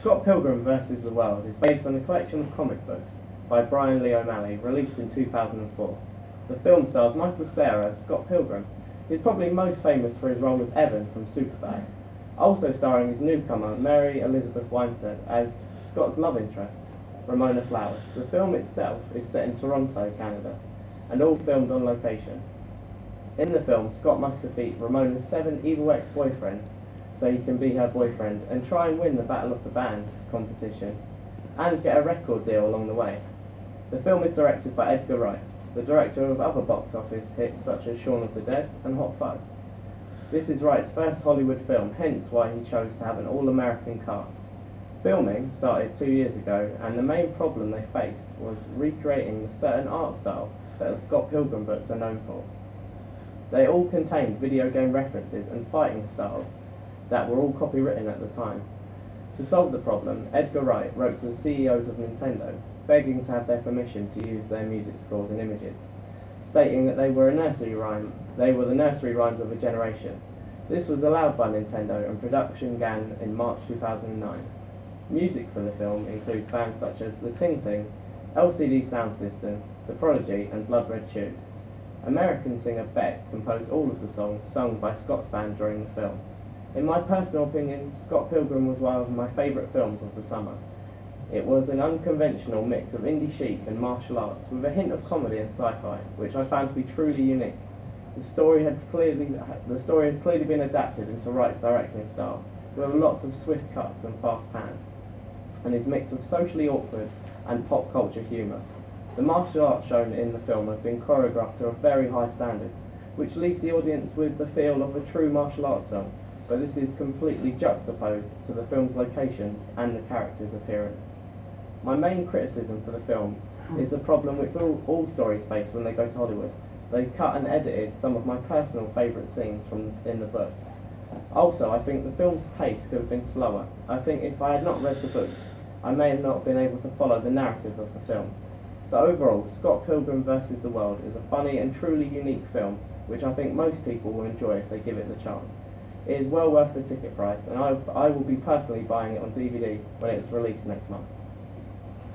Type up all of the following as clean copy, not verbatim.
Scott Pilgrim vs. the World is based on a collection of comic books by Brian Lee O'Malley, released in 2004. The film stars Michael Cera as Scott Pilgrim. He's probably most famous for his role as Evan from Superbad, also starring his newcomer Mary Elizabeth Winstead as Scott's love interest, Ramona Flowers. The film itself is set in Toronto, Canada, and all filmed on location. In the film, Scott must defeat Ramona's 7 evil ex-boyfriends so he can be her boyfriend and try and win the Battle of the Bands competition and get a record deal along the way. The film is directed by Edgar Wright, the director of other box office hits such as Shaun of the Dead and Hot Fuzz. This is Wright's first Hollywood film, hence why he chose to have an all-American cast. Filming started 2 years ago, and the main problem they faced was recreating the certain art style that the Scott Pilgrim books are known for. They all contained video game references and fighting styles that were all copywritten at the time. To solve the problem, Edgar Wright wrote to the CEOs of Nintendo, begging to have their permission to use their music scores and images, stating that they were the nursery rhymes of a generation. This was allowed by Nintendo, and production began in March 2009. Music for the film includes bands such as The Ting Ting, LCD Sound System, The Prodigy, and Blood Red Shoes. American singer Beck composed all of the songs sung by Scott's band during the film. In my personal opinion, Scott Pilgrim was one of my favourite films of the summer. It was an unconventional mix of indie chic and martial arts with a hint of comedy and sci-fi, which I found to be truly unique. The story has clearly been adapted into Wright's directing style, with lots of swift cuts and fast pans, and his mix of socially awkward and pop culture humour. The martial arts shown in the film have been choreographed to a very high standard, which leaves the audience with the feel of a true martial arts film, but this is completely juxtaposed to the film's locations and the characters' appearance. My main criticism for the film is the problem which all stories face when they go to Hollywood. They cut and edited some of my personal favourite scenes in the book. Also, I think the film's pace could have been slower. I think if I had not read the books, I may have not been able to follow the narrative of the film. So overall, Scott Pilgrim vs. the World is a funny and truly unique film, which I think most people will enjoy if they give it the chance. It is well worth the ticket price, and I will be personally buying it on DVD when it's released next month.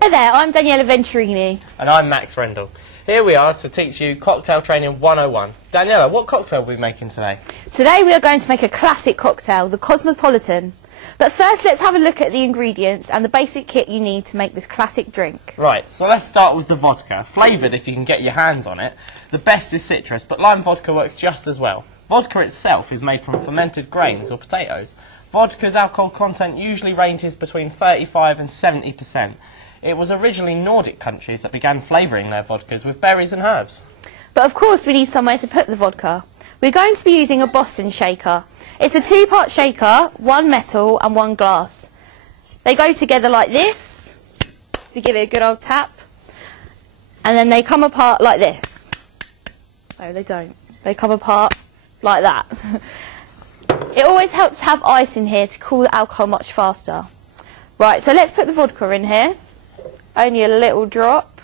Hi there, I'm Daniela Venturini. And I'm Max Rendle. Here we are to teach you Cocktail Training 101. Daniela, what cocktail are we making today? Today we are going to make a classic cocktail, the Cosmopolitan. But first let's have a look at the ingredients and the basic kit you need to make this classic drink. Right, so let's start with the vodka. Flavoured if you can get your hands on it. The best is citrus, but lime vodka works just as well. Vodka itself is made from fermented grains or potatoes. Vodka's alcohol content usually ranges between 35 and 70%. It was originally Nordic countries that began flavouring their vodkas with berries and herbs. But of course we need somewhere to put the vodka. We're going to be using a Boston shaker. It's a 2-part shaker, 1 metal and 1 glass. They go together like this, to give it a good old tap, and then they come apart like this. No, they don't. They come apart like that. It always helps to have ice in here to cool the alcohol much faster. Right, so let's put the vodka in here. Only a little drop.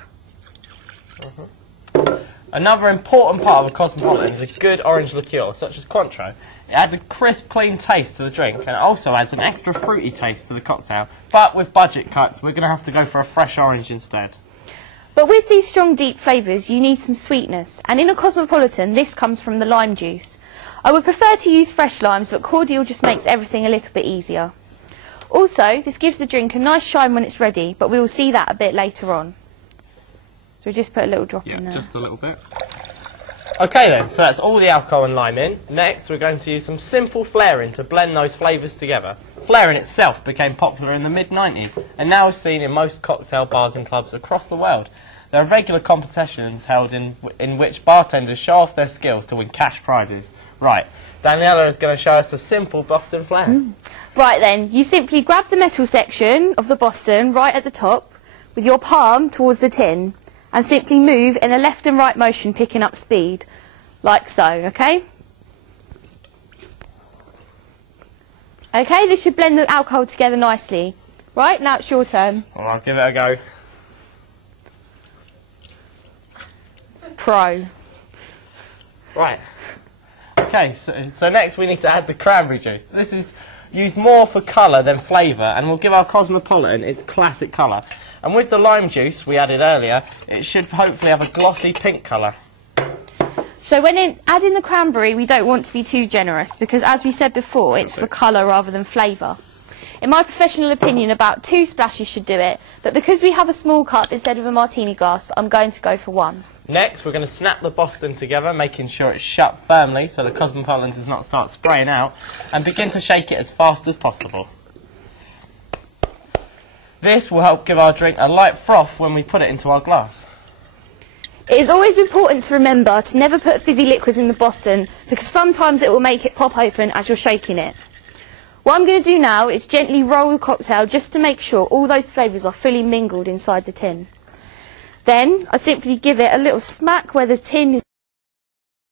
Another important part of a Cosmopolitan is a good orange liqueur, such as Cointreau. It adds a crisp, clean taste to the drink, and it also adds an extra fruity taste to the cocktail. But with budget cuts, we're going to have to go for a fresh orange instead. But with these strong, deep flavours, you need some sweetness, and in a Cosmopolitan, this comes from the lime juice. I would prefer to use fresh limes, but cordial just makes everything a little bit easier. Also, this gives the drink a nice shine when it's ready, but we will see that a bit later on. So we just put a little drop in there. Yeah, just a little bit. Okay then, so that's all the alcohol and lime in. Next, we're going to use some simple flaring to blend those flavours together. Flaring itself became popular in the mid-90s, and now is seen in most cocktail bars and clubs across the world. There are regular competitions held in which bartenders show off their skills to win cash prizes. Right, Daniela is going to show us a simple Boston flare. Right then, you simply grab the metal section of the Boston right at the top with your palm towards the tin and simply move in a left and right motion, picking up speed, like so, okay? Okay, this should blend the alcohol together nicely. Right, now it's your turn. Well, I'll give it a go. Pro. Right. Okay, so next we need to add the cranberry juice. This is used more for colour than flavour and will give our Cosmopolitan its classic colour. And with the lime juice we added earlier, it should hopefully have a glossy pink colour. So when adding the cranberry, we don't want to be too generous because, as we said before, it's for colour rather than flavour. In my professional opinion, about 2 splashes should do it, but because we have a small cup instead of a martini glass, I'm going to go for 1. Next, we're going to snap the Boston together, making sure it's shut firmly so the Cosmopolitan does not start spraying out, and begin to shake it as fast as possible. This will help give our drink a light froth when we put it into our glass. It is always important to remember to never put fizzy liquids in the Boston because sometimes it will make it pop open as you're shaking it. What I'm going to do now is gently roll the cocktail just to make sure all those flavours are fully mingled inside the tin. Then I simply give it a little smack where the tin is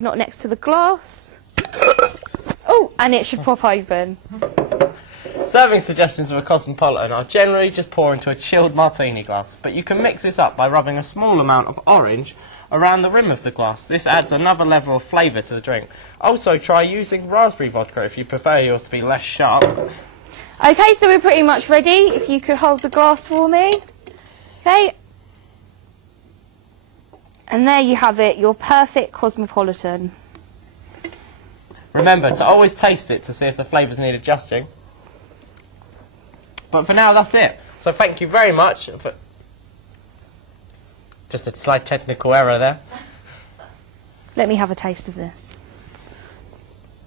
not next to the glass. Oh, and it should pop open. Serving suggestions of a Cosmopolitan are generally just pour into a chilled martini glass, but you can mix this up by rubbing a small amount of orange around the rim of the glass. This adds another level of flavour to the drink. Also, try using raspberry vodka if you prefer yours to be less sharp. Okay, so we're pretty much ready. If you could hold the glass for me. Okay. And there you have it, your perfect Cosmopolitan. Remember to always taste it to see if the flavours need adjusting. But for now, that's it. So thank you very much for... Just a slight technical error there. Let me have a taste of this.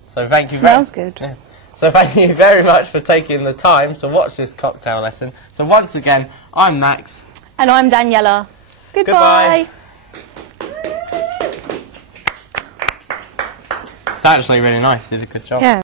So thank you. Smells good. Yeah. So thank you very much for taking the time to watch this cocktail lesson. So once again, I'm Max. And I'm Daniela. Goodbye. It's actually really nice. You did a good job. Yeah.